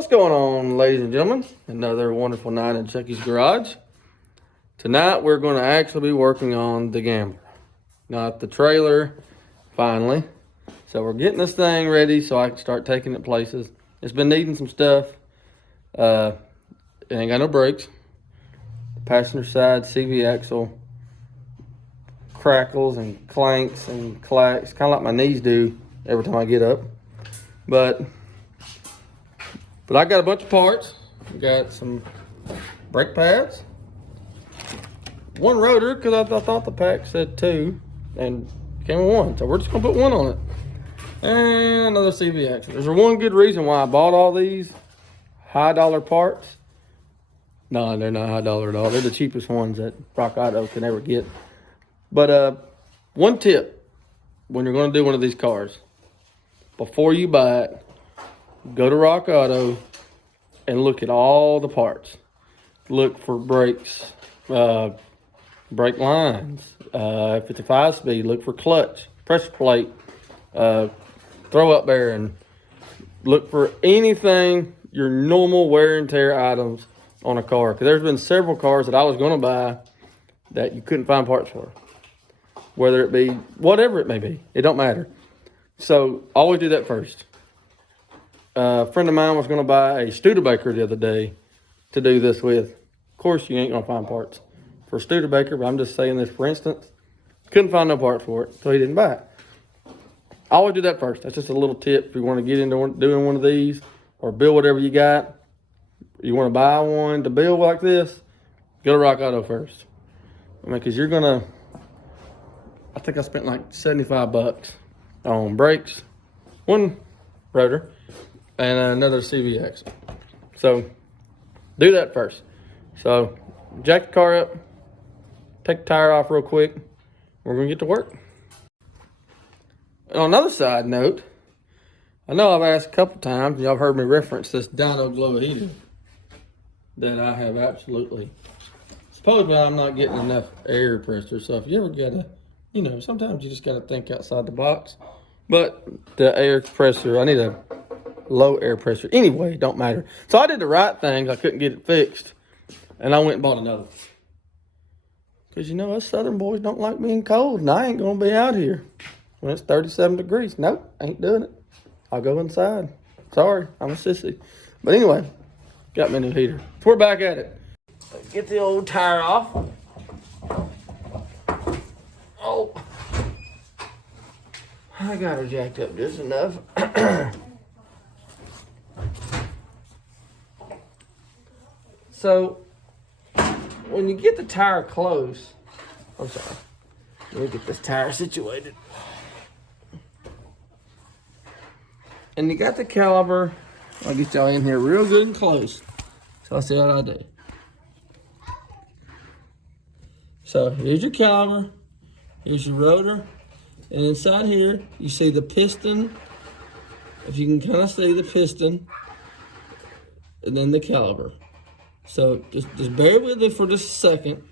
What's going on, ladies and gentlemen? Another wonderful night in Chucky's garage. Tonight we're going to actually be working on the Gambler, not the trailer, finally. So we're getting this thing ready so I can start taking it places. It's been needing some stuff. It ain't got no brakes. The passenger side CV axle crackles and clanks and clacks, kind of like my knees do every time I get up. But I got a bunch of parts. Got some brake pads, one rotor, because I thought the pack said 2 and came with 1, so we're just gonna put 1 on it, and another CV axle. There's one good reason why I bought all these high dollar parts. No, they're not high dollar at all. They're the cheapest ones that Rock Auto can ever get. But one tip when you're going to do one of these cars, before you buy it, go to Rock Auto and look at all the parts. Look for brakes, brake lines. If it's a 5-speed, look for clutch, pressure plate, throw up bearing. Look for anything, your normal wear and tear items on a car. Because there's been several cars that I was going to buy that you couldn't find parts for. Whether it be, whatever it may be, it don't matter. So always do that first. A friend of mine was going to buy a Studebaker the other day to do this with. Of course, you ain't going to find parts for a Studebaker, but I'm just saying this for instance. Couldn't find no part for it, so he didn't buy it. I always do that first. That's just a little tip if you want to get into doing one of these or build whatever you got. You want to buy one to build like this, go to Rock Auto first. I mean, because you're going to, I think I spent like $75 on brakes, 1 rotor, and another CV axle. So do that first. So jack the car up, take the tire off real quick. We're gonna get to work. And on another side note, I know I've asked a couple times, and y'all heard me reference this dyno glow heater that I have absolutely. Supposedly I'm not getting enough air pressure. So if you ever gotta, you know, sometimes you just gotta think outside the box. But the air pressure, I need a low air pressure. Anyway, don't matter. So I did the right thing. I couldn't get it fixed. And I went and bought another. Because, you know, us Southern boys don't like being cold. And I ain't going to be out here when it's 37 degrees. Nope, ain't doing it. I'll go inside. Sorry, I'm a sissy. But anyway, got me a new heater. So we're back at it. Get the old tire off. Oh. I got her jacked up just enough. So, when you get the tire close, I'm sorry, let me get this tire situated. And you got the caliper, I'll get y'all in here real good and close. So I'll see what I do. So here's your caliper, here's your rotor, and inside here you see the piston. If you can kind of see the piston, and then the caliper. So just bear with me for just a second.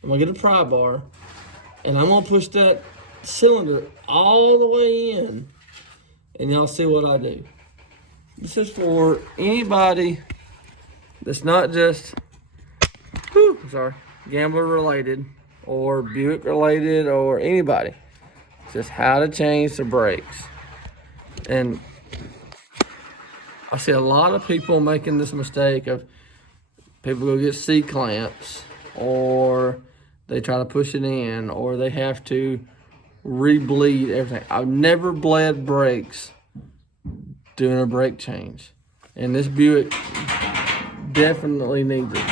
I'm gonna get a pry bar, and I'm gonna push that cylinder all the way in, and y'all see what I do. This is for anybody that's not just, Gambler related or Buick related or anybody. It's just how to change the brakes. And I see a lot of people making this mistake of people go get C-clamps, or they try to push it in, or they have to re-bleed everything. I've never bled brakes doing a brake change. And this Buick definitely needs it.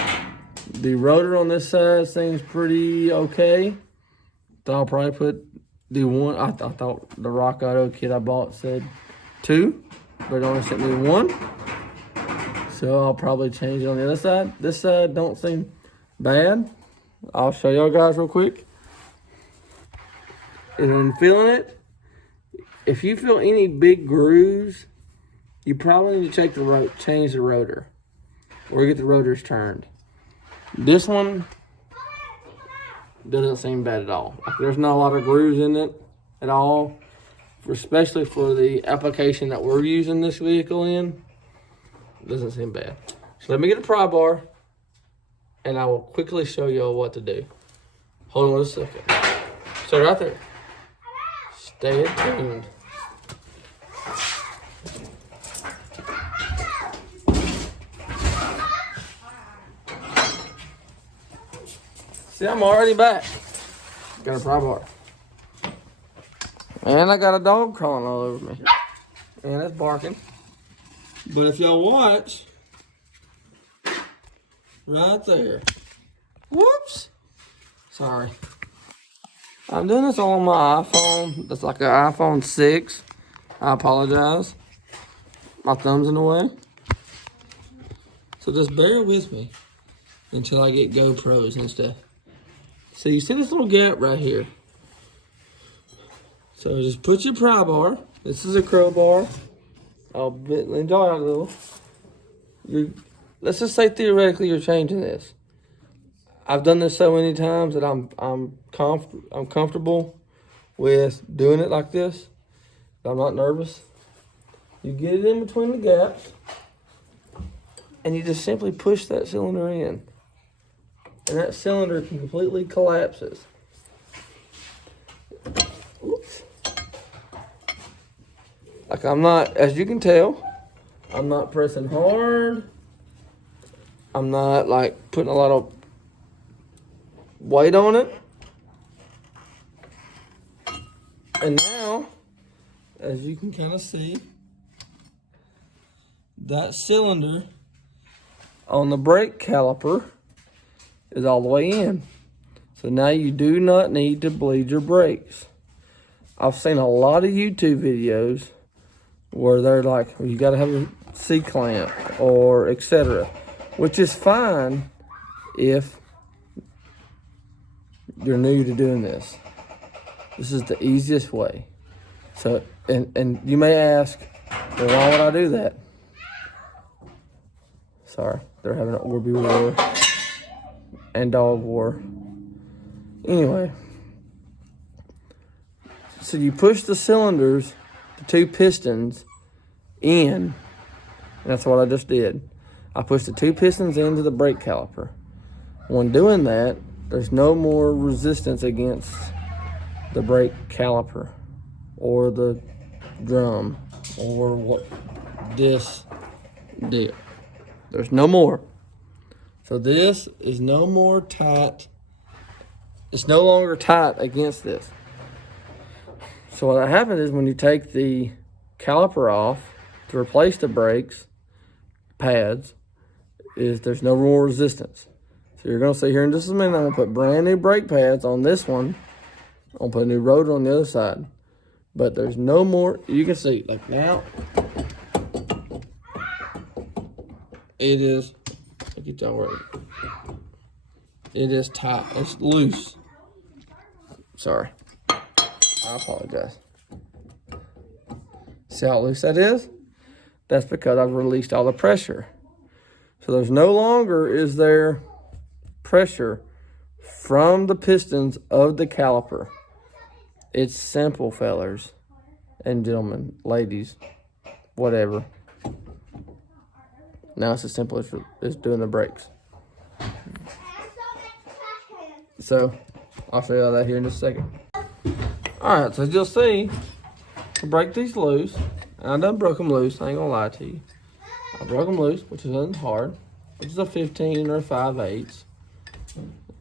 The rotor on this side seems pretty okay. So I'll probably put the 1, I thought the Rock Auto kit I bought said 2, but it only sent me 1. So I'll probably change it on the other side. This side don't seem bad. I'll show y'all guys real quick. And when feeling it, if you feel any big grooves, you probably need to change the rotor or get the rotors turned. This one doesn't seem bad at all. Like, there's not a lot of grooves in it at all, especially for the application that we're using this vehicle in. Doesn't seem bad. So let me get a pry bar, and I will quickly show y'all what to do. Hold on a second. So right there. Stay tuned. See, I'm already back. Got a pry bar. And I got a dog crawling all over me. And it's barking. But if y'all watch, right there. Whoops. Sorry. I'm doing this on my iPhone. That's like an iPhone 6. I apologize. My thumb's in the way. So just bear with me until I get GoPros and stuff. So you see this little gap right here. So just put your pry bar. This is a crowbar. I'll bend y'all out a little. Let's just say theoretically you're changing this. I've done this so many times that I'm comfortable with doing it like this. I'm not nervous. You get it in between the gaps, and you just simply push that cylinder in, and that cylinder completely collapses. Oops. Like I'm not, as you can tell, I'm not pressing hard. I'm not like putting a lot of weight on it. And now, as you can kind of see, that cylinder on the brake caliper is all the way in. So now you do not need to bleed your brakes. I've seen a lot of YouTube videos where they're like, well, you got to have a C-clamp or etc., which is fine if you're new to doing this. This is the easiest way. So, and you may ask, well, why would I do that? Sorry, they're having an Orby war and dog war. Anyway, so you push the cylinders, the two pistons, in. And that's what I just did. I pushed the two pistons into the brake caliper. When doing that, there's no more resistance against the brake caliper or the drum or what this deal. There's no more. So this is no more tight. It's no longer tight against this. So what happens is when you take the caliper off to replace the brakes pads, is there's no more resistance. So you're gonna see here in just a minute, I'm gonna put brand new brake pads on this one. I'm gonna put a new rotor on the other side. But there's no more, you can see, like now, it is, look at y'all right. It is tight, it's loose. Sorry, I apologize. See how loose that is? That's because I've released all the pressure. So there's no longer is there pressure from the pistons of the caliper. It's simple, fellers and gentlemen, ladies, whatever. Now it's as simple as doing the brakes. So I'll show you that here in just a second. All right, so as you'll see, I break these loose. And I done broke them loose, I ain't gonna lie to you. I broke them loose, which isn't hard, which is a 15 or 5/8.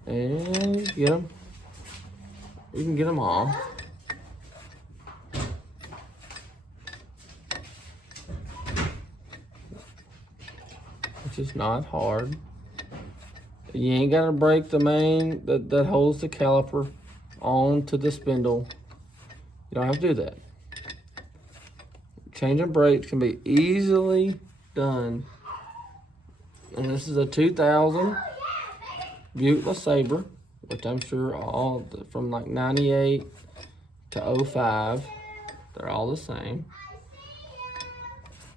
And get them. You can get them off. Which is not hard. You ain't gotta break the main that holds the caliper onto the spindle. You don't have to do that. Changing brakes can be easily done. And this is a 2000 Buick LeSabre, which I'm sure from like 98 to 05, they're all the same.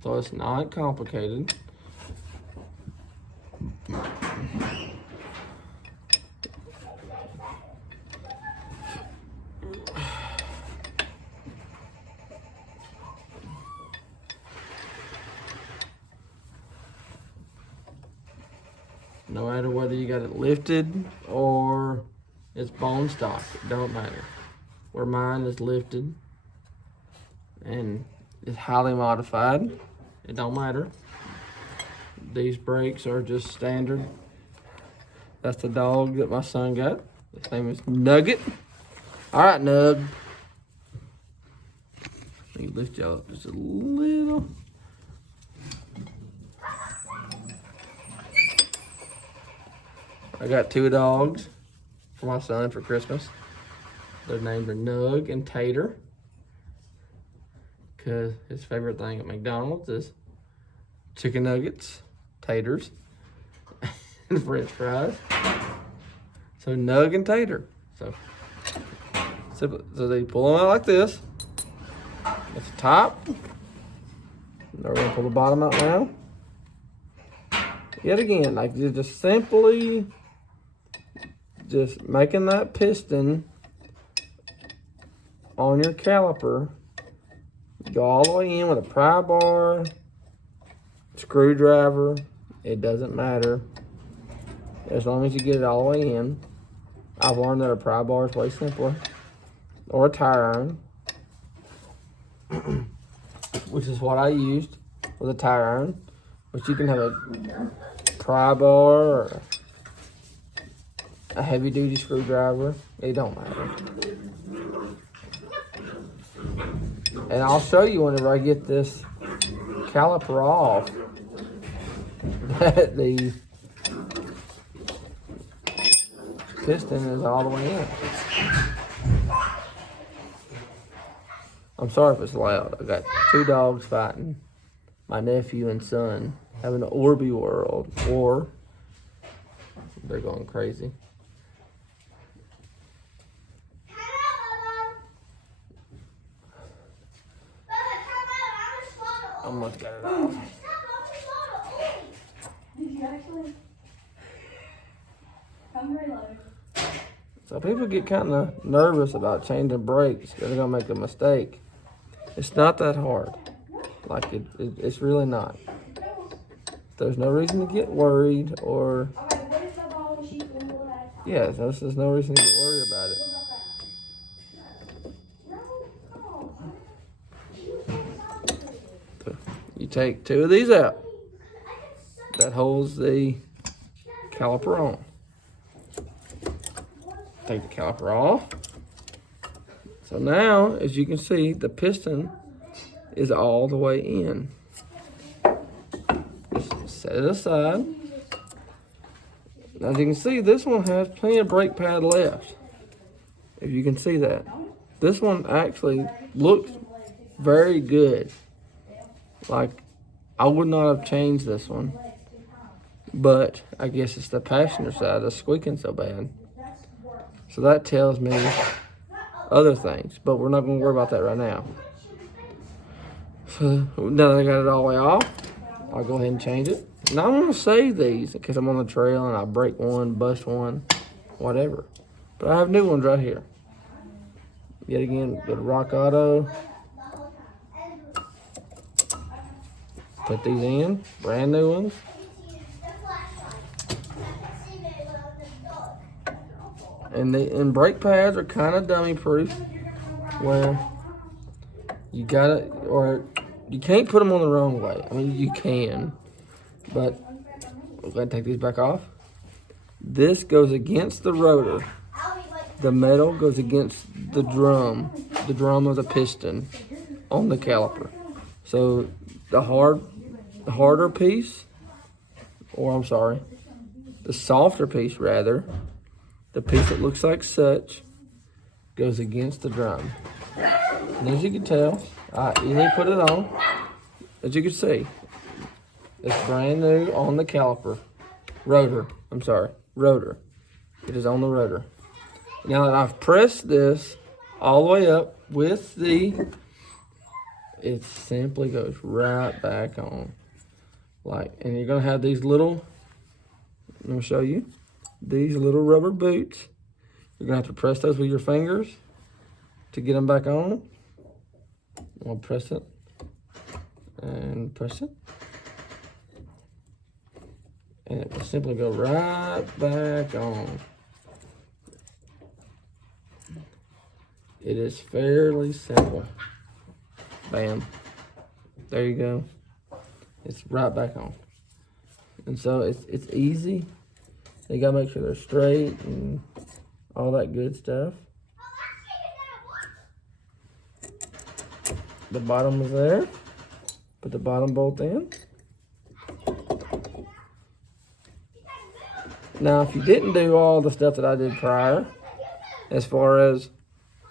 So it's not complicated. No matter whether you got it lifted or it's bone stock, it don't matter. Where mine is lifted and it's highly modified, it don't matter. These brakes are just standard. That's the dog that my son got. His name is Nugget. All right, Nug. Let me lift y'all up just a little. I got 2 dogs for my son for Christmas. Their names are Nug and Tater, because his favorite thing at McDonald's is chicken nuggets, taters, and french fries. So Nug and Tater. So they pull them out like this. That's the top. Now we're gonna pull the bottom out now. Yet again, like you're just simply just making that piston on your caliper go all the way in with a pry bar, screwdriver. It doesn't matter as long as you get it all the way in. I've learned that a pry bar is way simpler, or a tire iron, which is what I used with a tire iron. But you can have a pry bar or a heavy duty screwdriver. It don't matter. And I'll show you whenever I get this caliper off that the piston is all the way in. I'm sorry if it's loud. I got 2 dogs fighting. My nephew and son having an Orby World, or they're going crazy. Almost got it off. Did you actually? Come reload. So people get kind of nervous about changing brakes. They're gonna make a mistake. It's not that hard. Like it's really not. There's no reason to get worried or. Yeah, there's no reason to get worried about it. You take 2 of these out. That holds the caliper on. Take the caliper off. So now, as you can see, the piston is all the way in. Just set it aside. As you can see, this one has plenty of brake pad left. If you can see that. This one actually looks very good. Like, I would not have changed this one. But I guess it's the passenger side that's squeaking so bad. So that tells me other things. But we're not going to worry about that right now. So now that I got it all the way off, I'll go ahead and change it. Now I'm going to save these because I'm on the trail and I break one, bust one, whatever. But I have new ones right here. Yet again, go to Rock Auto. Put these in, brand new ones. And brake pads are kind of dummy proof, where you gotta, or you can't put them on the wrong way. I mean, you can, but we're gonna take these back off. This goes against the rotor. The metal goes against the drum. The drum of the piston on the caliper. So the harder piece, or I'm sorry, the softer piece rather, the piece that looks like such, goes against the drum. And as you can tell, I easily put it on. As you can see, it's brand new on the caliper. Rotor. It is on the rotor. Now that I've pressed this all the way up with it simply goes right back on. And you're gonna have these little, let me show you, these little rubber boots. You're gonna have to press those with your fingers to get them back on. I'll press it and press it. And it will simply go right back on. It is fairly simple. Bam. There you go. It's right back on. And so it's easy. You gotta make sure they're straight and all that good stuff. The bottom is there. Put the bottom bolt in. Now, if you didn't do all the stuff that I did prior, as far as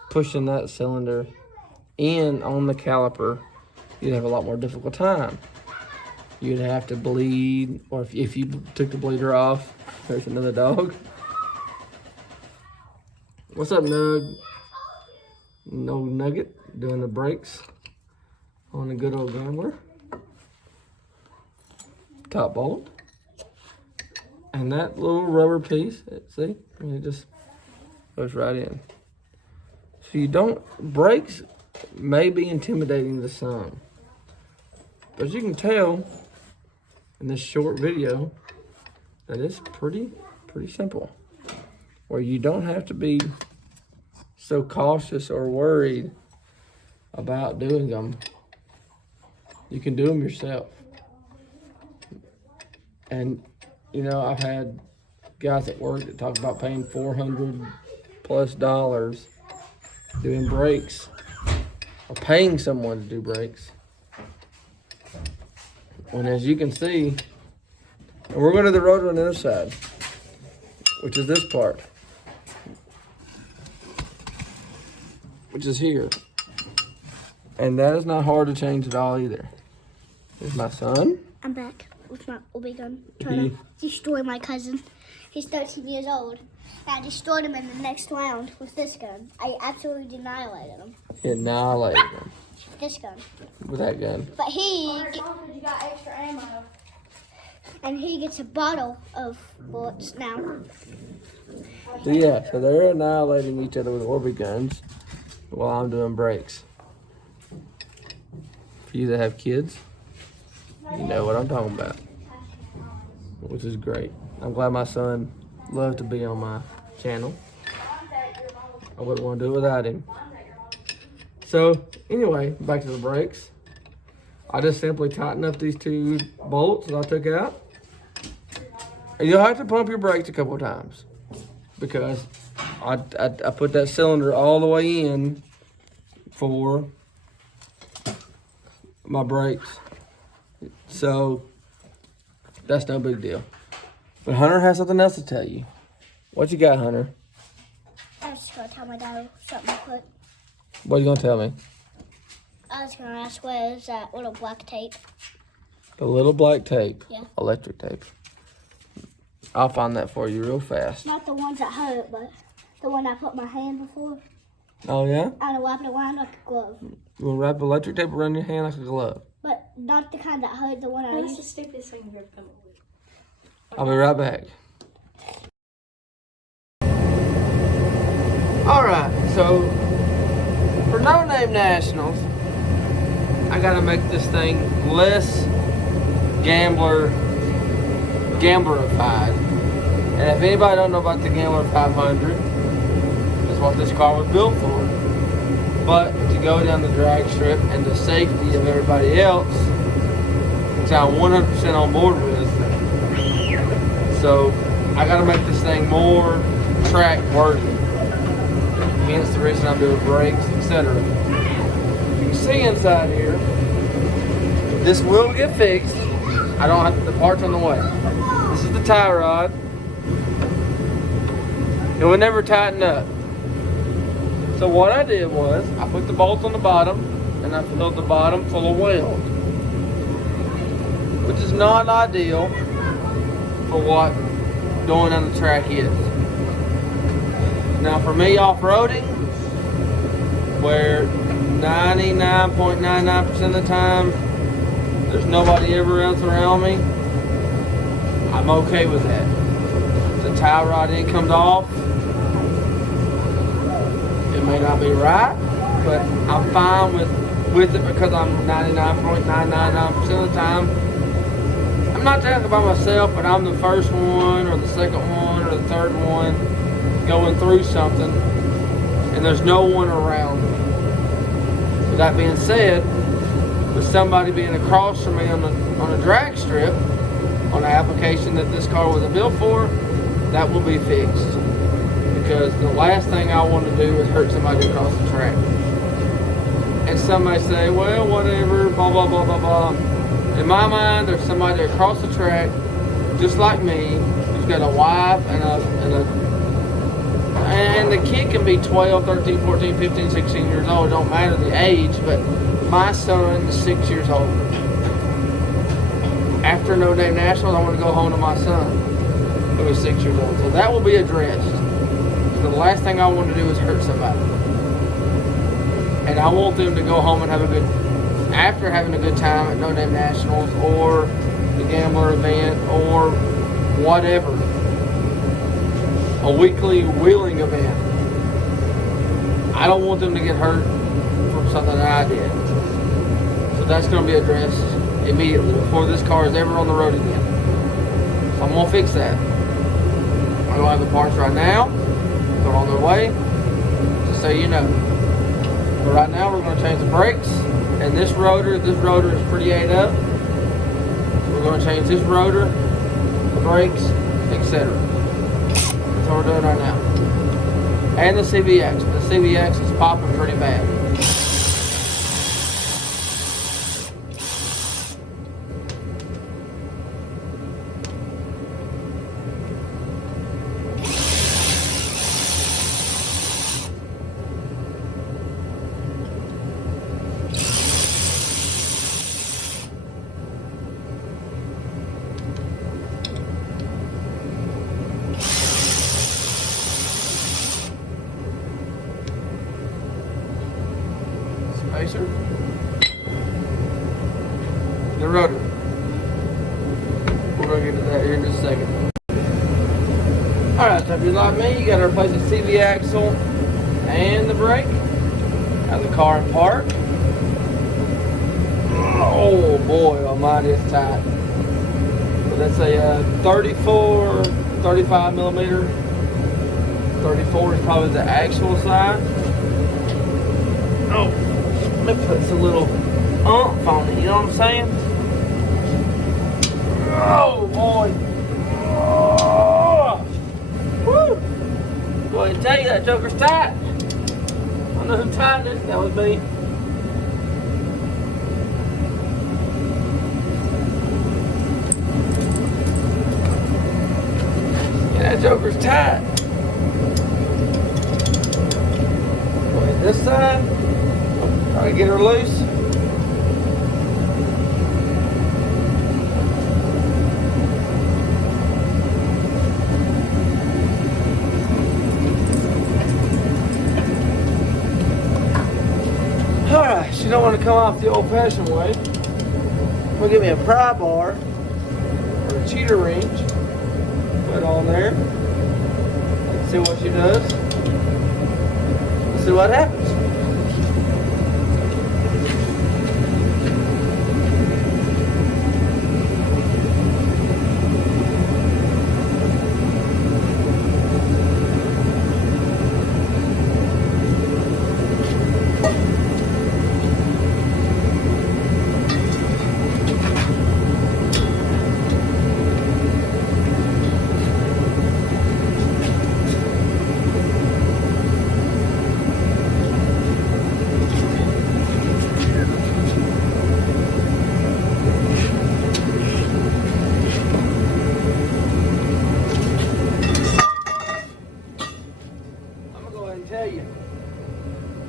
pushing that cylinder in on the caliper, you'd have a lot more difficult time. You'd have to bleed, or if you took the bleeder off, there's another dog. What's up, Nug? No Nugget, doing the brakes on the good old Gambler. Top bolt. And that little rubber piece, see, it just goes right in. So you don't, brakes may be intimidating to some. But as you can tell in this short video, that it's pretty simple. Where you don't have to be so cautious or worried about doing them. You can do them yourself. And you know, I've had guys at work that talk about paying $400+ doing brakes, or paying someone to do brakes. And as you can see, and we're going to the rotor on the other side, which is this part, which is here. And that is not hard to change at all either. There's my son. I'm back with my OB gun, trying to destroy my cousin. He's 13 years old. I destroyed him in the next round with this gun. I absolutely annihilated him. Annihilated him. This gun. With that gun. But he You got extra ammo. and he gets a bottle of bullets now. So yeah, so they're annihilating each other with Orby guns while I'm doing brakes. For you that have kids, you know what I'm talking about, which is great. I'm glad my son loved to be on my channel. I wouldn't want to do it without him. So anyway, back to the brakes. I just simply tighten up these two bolts that I took out. And you'll have to pump your brakes a couple of times because I put that cylinder all the way in for my brakes. So that's no big deal. But Hunter has something else to tell you. What you got, Hunter? I was just going to tell my dad something quick. What are you gonna tell me? I was going to ask what is that little black tape? The little black tape. Yeah. Electric tape. I'll find that for you real fast. Not the ones that hurt, but the one I put my hand before. Oh yeah? I wrapped it around like a glove. You wanna wrap electric tape around your hand like a glove? But not the kind that hurt, the one I That's used. the stupidest thing you've ever come up with. I'll be right back. Alright, so for No Name Nationals, I gotta make this thing less Gamblerified. And if anybody don't know about the Gambler 500, that's what this car was built for. But to go down the drag strip and the safety of everybody else, which I'm 100% on board with. So I gotta make this thing more track worthy. Hence the reason I'm doing brakes, etc. You can see inside here, this will get fixed. I don't have the parts on the way. This is the tie rod. It will never tighten up. So what I did was, I put the bolts on the bottom, and I filled the bottom full of weld. Which is not ideal for what going on the track is. Now for me off-roading, where 99.99% of the time, there's nobody ever else around me, I'm okay with that. The tie rod end comes off. It may not be right, but I'm fine with it because I'm 99.999% of the time, I'm not talking by myself, but I'm the first one or the second one or the third one going through something and there's no one around. With that being said, with somebody being across from me on a drag strip, on the application that this car was built for, that will be fixed. Because the last thing I want to do is hurt somebody across the track. And somebody say, well, whatever, blah, blah, blah, blah, blah. In my mind, there's somebody across the track, just like me, who's got a wife and the kid can be 12, 13, 14, 15, 16 years old. It don't matter the age, but my son is 6 years old. After No Name Nationals, I want to go home to my son, who is 6 years old. So that will be addressed. The last thing I want to do is hurt somebody. And I want them to go home and have a good, after having a good time at No Name Nationals or the Gambler event or whatever, a weekly wheeling event. I don't want them to get hurt from something that I did. So that's going to be addressed immediately before this car is ever on the road again. So I'm going to fix that. I don't have the parts right now. They're on their way, just so you know. But right now we're going to change the brakes. And this rotor is pretty ate up. So we're going to change this rotor, the brakes, etc. That's what we're doing right now. And the CVX. The CVX is popping pretty bad. Spacer. The rotor. We're going to get to that here in just a second. Alright, so if you're like me, you got to replace the CV axle and the brake. Have the car in park. Oh boy, almighty, it's tight. So that's a 34, 35 millimeter. 34 is probably the actual size. Oh. It puts a little oomph on it, you know what I'm saying? Oh boy. Oh. Woo. Go ahead and tell you that joker's tight. I don't know who tied this, that was me. Yeah, that joker's tight. Go ahead this side. Try to get her loose. Alright, she don't want to come off the old-fashioned way. We'll give me a pry bar or a cheater wrench. Put it on there. Let's see what she does. Let's see what happens. Tell you,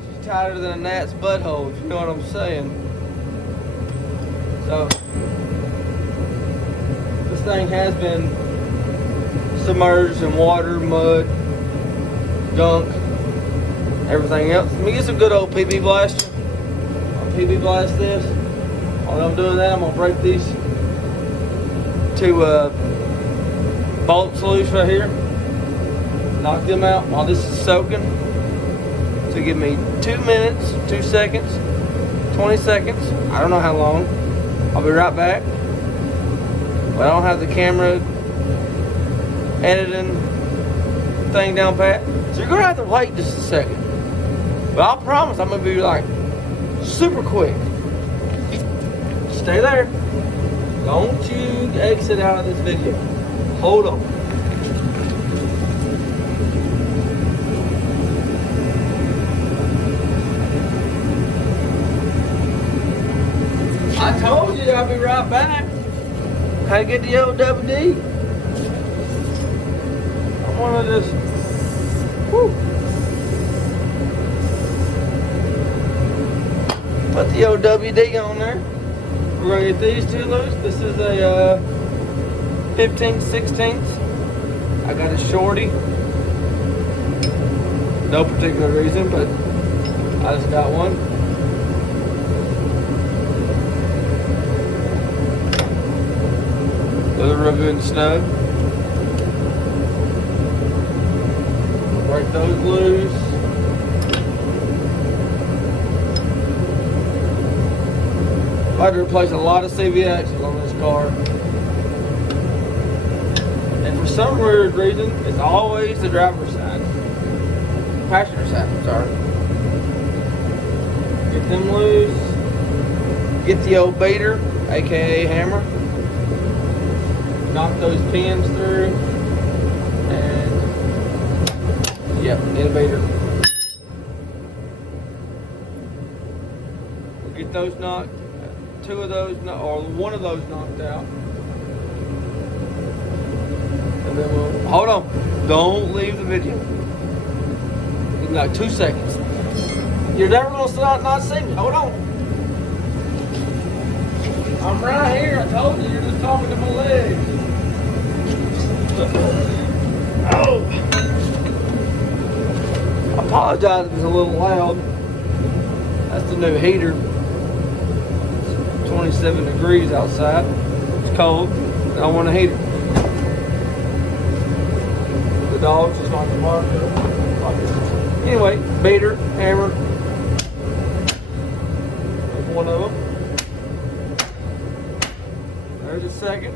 she's tighter than a gnat's butthole, if you know what I'm saying. So this thing has been submerged in water, mud, gunk, everything else. Let me get some good old PB blaster. I'll PB blast this. While I'm doing that, I'm gonna break these two bolts loose right here. Knock them out while this is soaking. So give me 2 minutes, 2 seconds, 20 seconds. I don't know how long. I'll be right back. But I don't have the camera editing thing down pat. So you're gonna have to wait just a second. But I'll promise I'm gonna be like super quick. Stay there. Don't you exit out of this video. Hold on. I told you I'll be right back. How to get the old WD? I want to just, whew, put the old WD on there. We're going to get these two loose. This is a 15/16. I got a shorty. No particular reason, but I just got one. Those are real good and snug. Break those loose. I had to replace a lot of CVXs on this car. And for some weird reason, it's always the driver's side. Passenger side, sorry. Get them loose. Get the old beater, aka hammer. Knock those pins through. And yep, get a beater. We'll get those knocked. Two of those, or one of those knocked out. And then we'll, hold on. Don't leave the video. In like 2 seconds. You're never going to not see me. Hold on. I'm right here. I told you. You're just talking to my legs. Oh. I apologize if it's a little loud. That's the new heater. 27 degrees outside. It's cold. I want a heater. The dogs just like to bark. Anyway, beater, hammer. There's one of them. There's a second.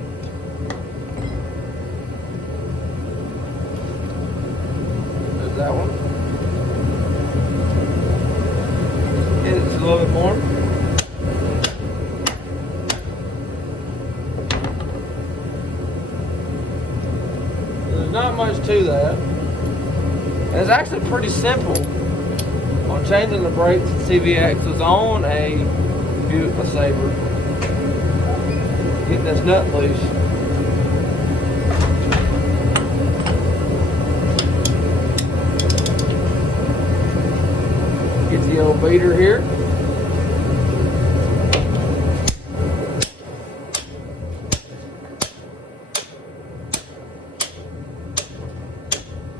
There's that one. And it's a little bit more. Not much to that. And it's actually pretty simple on changing the brakes and CVXs on a Buick LeSabre. Getting this nut loose. Get the old beater here.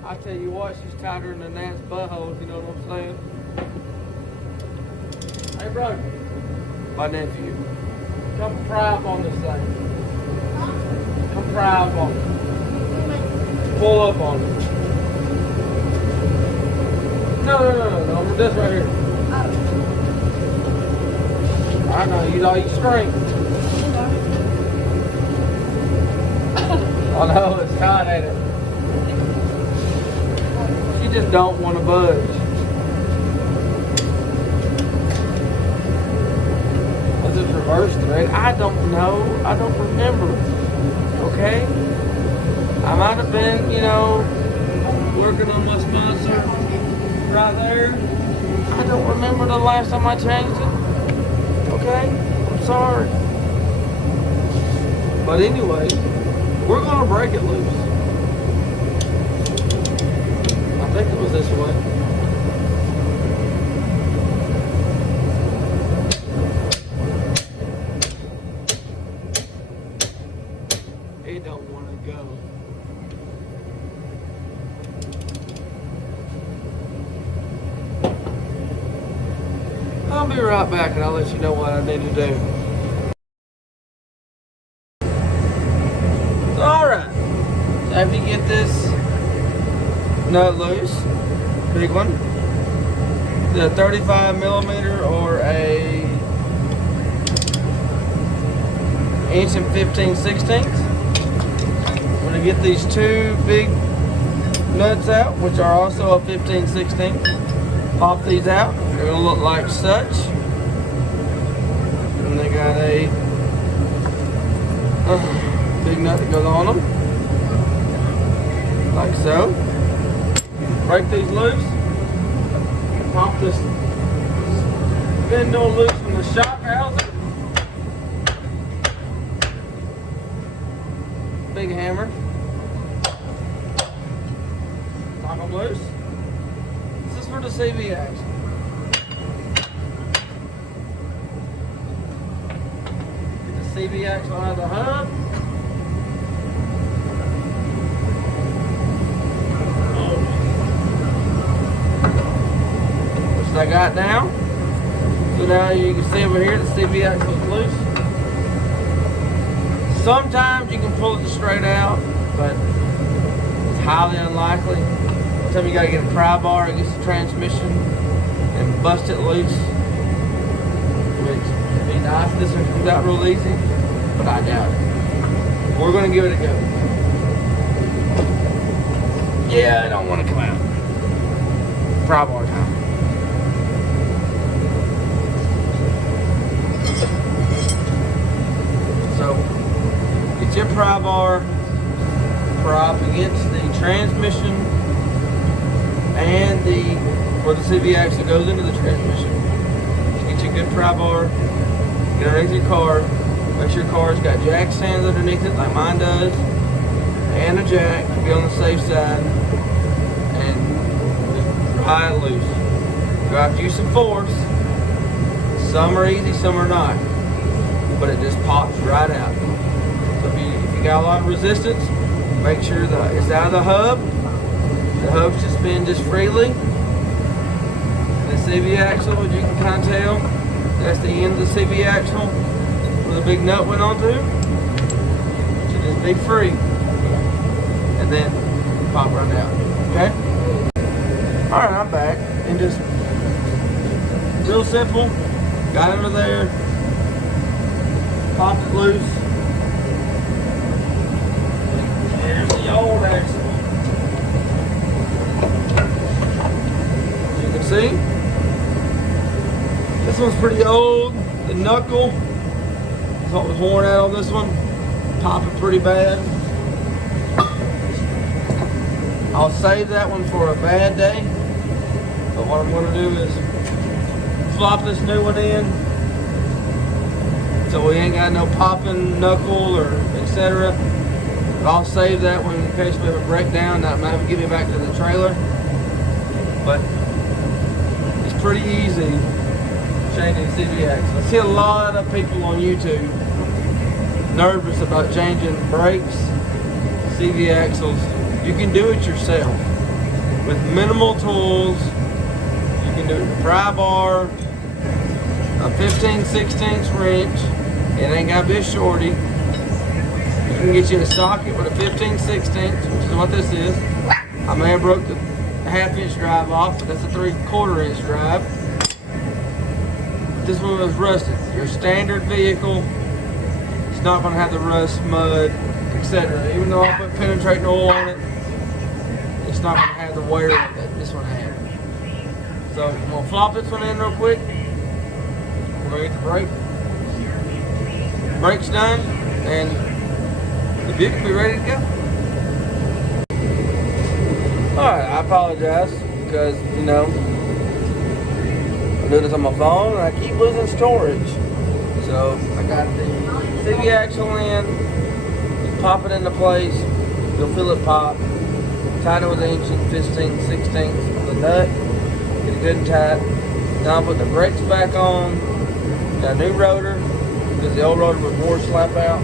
I tell you what, she's tighter than a gnat's butthole, if you know what I'm saying. Hey, brother, my nephew, come pry up on this thing. Come pry up on it. Pull up on it. No, this right here. I know, use all your strength. I know, it's hot at it. Just don't want to budge. Was it reverse thread? I don't know. I don't remember. Okay? I might have been, you know, working on my sponsor right there. I don't remember the last time I changed it. Okay? I'm sorry. But anyway, we're going to break it loose. I think it was this way. It don't want to go. I'll be right back and I'll let you know what I need to do. Alright. After you get this nut loose, big one, the 35 millimeter or a 1 15/16. get these two big nuts out, which are also a 15/16. Pop these out. They're gonna look like such. And they got a big nut that goes on them, like so. Break these loose. Pop this spindle loose from the shock housing. Big hammer. Knock them loose. This is for the CV action. Get the CV axle out of the hub. Which I got now. So now you can see over here the CV axle is loose. Sometimes you can pull it straight out, but it's highly unlikely. Sometimes you gotta get a pry bar against the transmission and bust it loose. Which would be nice if this one comes out real easy, but I doubt it. We're gonna give it a go. Yeah, I don't want to come out. Pry bar time. So, get your pry bar prop against the transmission and where the CV axle goes into the transmission. Get your good pry bar, get underneath your car, make sure your car's got jack stands underneath it like mine does, and a jack to be on the safe side, and just pry it loose. You have to use some force. Some are easy, some are not, but it just pops right out. So if you got a lot of resistance, make sure that it's out of the hub. The hub should spin just freely. The CV axle, as you can kind of tell, that's the end of the CV axle where the big nut went onto. It should just be free. And then pop right out. Okay? Alright, I'm back. And just real simple. Got under there. Popped it loose. Here's the old axle. As you can see, this one's pretty old. The knuckle is what was worn out on this one. Popping pretty bad. I'll save that one for a bad day. But what I'm going to do is flop this new one in. So we ain't got no popping knuckle or etc. But I'll save that one in case we have a breakdown. That might get me back to the trailer. But it's pretty easy changing CV axle. I see a lot of people on YouTube nervous about changing brakes, CV axles. You can do it yourself with minimal tools. You can do it with a pry bar, a 15/16 wrench. It ain't got to be a shorty. You can get you a socket with a 15/16, which is what this is. I may have broke the half-inch drive off, but that's a 3/4 inch drive. This one was rusted. Your standard vehicle, it's not going to have the rust, mud, etc. Even though I put penetrating oil on it, it's not going to have the wear that this one had. So I'm going to flop this one in real quick. We're going to get the brake. Brake's done, and the Buick will be ready to go. Alright, I apologize because, you know, I'm doing this on my phone and I keep losing storage. So I got the CV axle in, just pop it into place, you'll feel it pop. Tighten it with 15/16 on the nut, get it good and tight. Now I'm putting the brakes back on, got a new rotor, because the old rotor was wore slap out.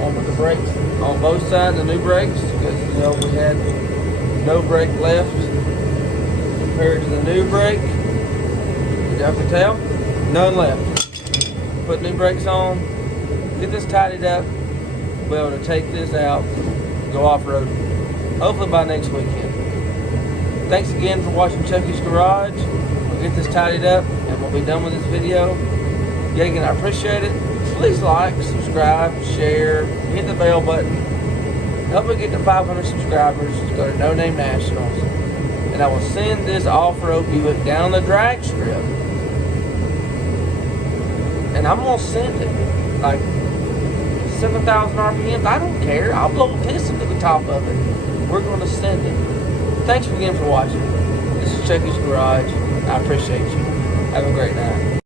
On with the brakes on both sides, the new brakes, because you know we had no brake left compared to the new brake. Y'all can tell, none left. Put new brakes on, get this tidied up, be able to take this out, go off-road, hopefully by next weekend. Thanks again for watching Chucky's Garage. We'll get this tidied up and we'll be done with this video. Yet again, I appreciate it. Please like, subscribe, share, hit the bell button. Help me get to 500 subscribers. Go to No Name Nationals. And I will send this off-road Buick down the drag strip. And I'm going to send it. Like 7,000 RPMs. I don't care. I'll blow a piston to the top of it. We're going to send it. Thanks again for watching. This is Chucky's Garage. I appreciate you. Have a great night.